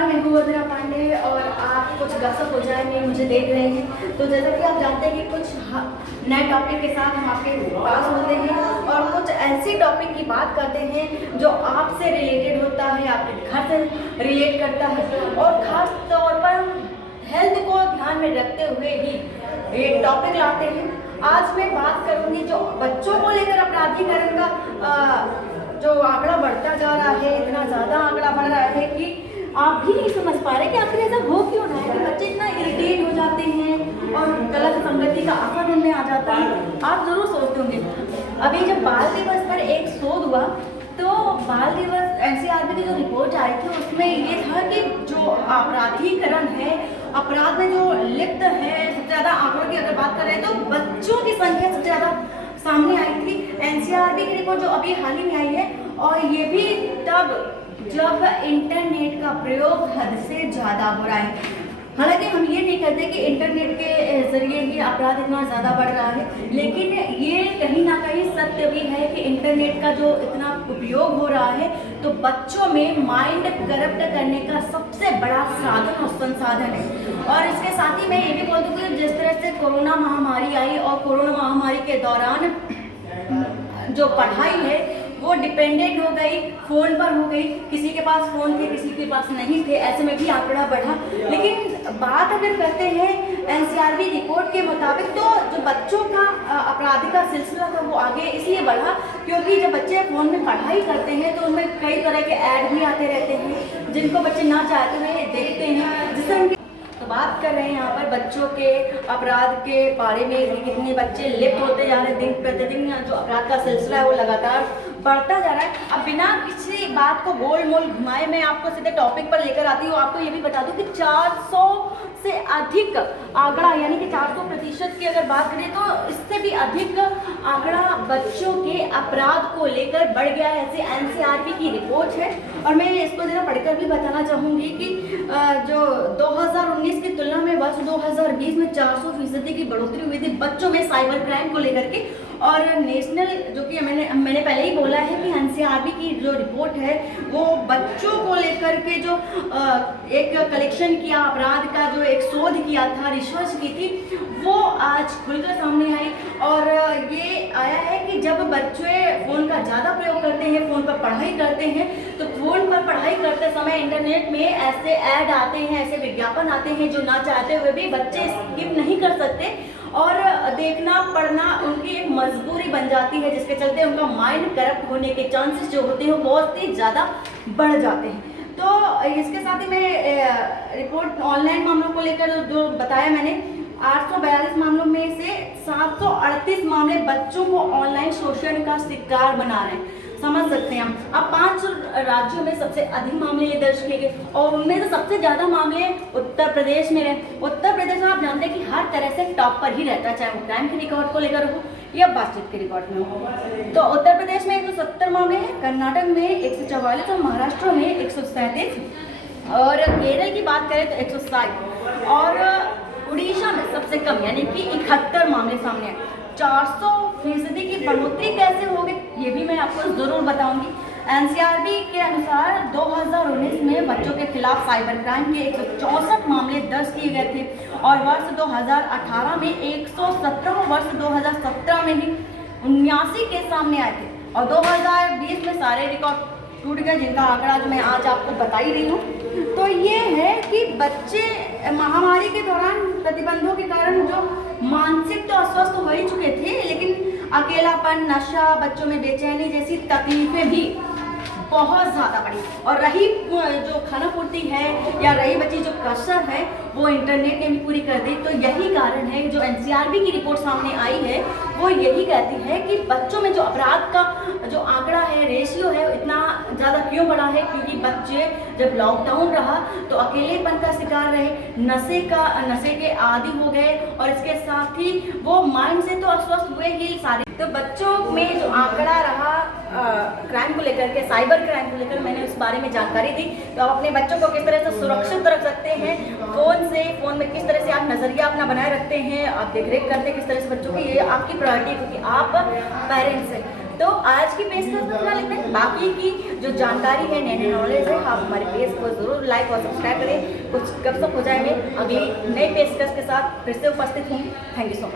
नमस्कार, मैं हूँ वंदना पांडे और आप कुछ गसप हो जाए में मुझे देख रहे हैं। तो जैसा कि आप जानते हैं कि कुछ नए टॉपिक के साथ हम आपके पास होते हैं और कुछ ऐसी टॉपिक की बात करते हैं जो आपसे रिलेटेड होता है, आपके घर से रिलेट करता है और ख़ास तौर पर हम हेल्थ को ध्यान में रखते हुए ही ये टॉपिक लाते हैं। आज मैं बात करूँगी जो बच्चों को लेकर अपराधीकरण का जो आंकड़ा बढ़ता जा रहा है, इतना ज़्यादा आंकड़ा बढ़ रहा है कि आप भी नहीं समझ पा रहे कि आखिर ऐसा हो क्यों रहा है कि बच्चे इतना इरिटेट हो जाते हैं और गलत संगति का असर उनमें आ जाता है। आप ज़रूर सोचते होंगे, अभी जब बाल दिवस पर एक शोध हुआ तो बाल दिवस एनसीआरबी की जो रिपोर्ट आई थी उसमें ये था कि जो अपराधीकरण है, अपराध में जो लिप्त है, सबसे ज़्यादा आंकड़ों की अगर बात कर रहे हैं तो बच्चों की संख्या सबसे ज़्यादा सामने आई थी। एनसीआरबी की रिपोर्ट जो अभी हाल ही में आई है और ये भी तब जब इंटरनेट का प्रयोग हद से ज़्यादा हो रहा है। हालांकि हम ये नहीं कहते कि इंटरनेट के ज़रिए ही अपराध इतना ज़्यादा बढ़ रहा है, लेकिन ये कहीं ना कहीं सत्य भी है कि इंटरनेट का जो इतना उपयोग हो रहा है तो बच्चों में माइंड करप्ट करने का सबसे बड़ा साधन और संसाधन है। और इसके साथ ही मैं ये भी बोल दूँ कि जिस तरह से कोरोना महामारी आई और कोरोना महामारी के दौरान जो पढ़ाई है वो डिपेंडेंट हो गई, फ़ोन पर हो गई, किसी के पास फ़ोन थे किसी के पास नहीं थे, ऐसे में भी आंकड़ा बढ़ा। लेकिन बात अगर करते हैं एनसीआरबी रिपोर्ट के मुताबिक तो जो बच्चों का अपराधी का सिलसिला था वो आगे इसलिए बढ़ा क्योंकि जब बच्चे फ़ोन में पढ़ाई करते हैं तो उनमें कई तरह के ऐड भी आते रहते हैं जिनको बच्चे ना चाहते हुए देखते हैं, जिससे उनकी तो बात कर रहे हैं यहाँ पर बच्चों के अपराध के बारे में। कितने बच्चे लिप्त होते जा रहे हैं, दिन प्रतिदिन जो अपराध का सिलसिला है वो लगातार बढ़ता जा रहा है। अब बिना किसी बात को गोल मोल घुमाए मैं आपको सीधे टॉपिक पर लेकर आती हूँ। आपको ये भी बता दूँ कि 400 से अधिक आंकड़ा यानी कि 400% की अगर बात करें तो इससे भी अधिक आंकड़ा बच्चों के अपराध को लेकर बढ़ गया है, ऐसे एनसीआरबी की रिपोर्ट है। और मैं इसको जरा पढ़कर भी बताना चाहूँगी कि जो 2019 की तुलना में वर्ष 2020 में 400% की बढ़ोतरी हुई थी बच्चों में साइबर क्राइम को लेकर के। और नेशनल जो कि मैंने पहले ही बोला है कि एनसीआरबी की जो रिपोर्ट है वो बच्चों को लेकर के जो एक कलेक्शन किया, अपराध का जो एक शोध किया था, रिसर्च की थी, वो आज खुलकर सामने आई। और ये आया है कि जब बच्चे फ़ोन का ज़्यादा प्रयोग करते हैं, फ़ोन पर पढ़ाई करते हैं तो फ़ोन पर पढ़ाई करते समय इंटरनेट में ऐसे ऐड आते हैं, ऐसे विज्ञापन आते हैं जो ना चाहते हुए भी बच्चे स्किप नहीं कर सकते और देखना पढ़ना उनकी एक मजबूरी बन जाती है, जिसके चलते उनका माइंड करप्ट होने के चांसेस जो होते हैं वो बहुत ही ज़्यादा बढ़ जाते हैं। तो इसके साथ ही मैं रिपोर्ट ऑनलाइन मामलों को लेकर जो बताया मैंने, 842 मामलों में से 738 मामले बच्चों को ऑनलाइन शोषण का शिकार बना रहे हैं। समझ सकते हैं हम। अब 5 राज्यों में सबसे अधिक मामले ये दर्ज किए गए और उनमें से सबसे ज़्यादा मामले उत्तर प्रदेश में रहे। उत्तर प्रदेश में आप जानते हैं कि हर तरह से टॉप पर ही रहता है, चाहे वो क्राइम के रिकॉर्ड को लेकर हो या बातचीत के रिकॉर्ड में हो। तो उत्तर प्रदेश में 170 मामले हैं, कर्नाटक में 144 और महाराष्ट्र में 137 और केरल की बात करें तो 160 और उड़ीसा में सबसे कम यानी कि 71 मामले सामने आए। 400% की बढ़ोतरी कैसे हो गई ये भी मैं आपको ज़रूर बताऊंगी। एनसीआरबी के अनुसार 2019 में बच्चों के खिलाफ साइबर क्राइम के 164 मामले दर्ज किए गए थे और वर्ष 2018 में 117 और वर्ष 2017 में ही 79 के सामने आए थे और 2020 में सारे रिकॉर्ड टूट गए, जिनका आंकड़ा जो मैं आज आपको बता ही रही हूँ। तो ये है कि बच्चे महामारी के दौरान प्रतिबंधों के कारण जो मानसिक तो अस्वस्थ हो ही चुके थे, लेकिन अकेलापन, नशा, बच्चों में बेचैनी जैसी तकलीफें भी बहुत ज़्यादा बढ़ी और रही जो खाना पूर्ति है या रही बची जो कसर है वो इंटरनेट ने भी पूरी कर दी। तो यही कारण है जो एनसीआरबी की रिपोर्ट सामने आई है वो यही कहती है कि बच्चों में जो अपराध का जो आंकड़ा है, रेशियो है, इतना ज़्यादा क्यों बढ़ा है, क्योंकि बच्चे जब लॉकडाउन रहा तो अकेलेपन का शिकार रहे, नशे के आदी हो गए और इसके साथ ही वो माइंड से तो अस्वस्थ हुए ही सारे। तो बच्चों में जो आंकड़ा रहा क्राइम को लेकर के, साइबर क्राइम को लेकर मैंने उस बारे में जानकारी दी। तो आप अपने बच्चों को किस तरह से सुरक्षित रख सकते हैं, फ़ोन में किस तरह से आप नज़रिया अपना बनाए रखते हैं, आप देख रेख करते हैं किस तरह से बच्चों की, ये आपकी प्रायोरिटी है क्योंकि आप पेरेंट्स हैं। तो आज की पेशकश में फिलहाल इतना ही। बाकी की जो जानकारी है, नए नए नॉलेज है, आप हमारे पेज को जरूर लाइक और सब्सक्राइब करें। कुछ गपशप हो जाएंगे, अगली नई पेशकश के साथ फिर से उपस्थित हूँ। Thank you so much.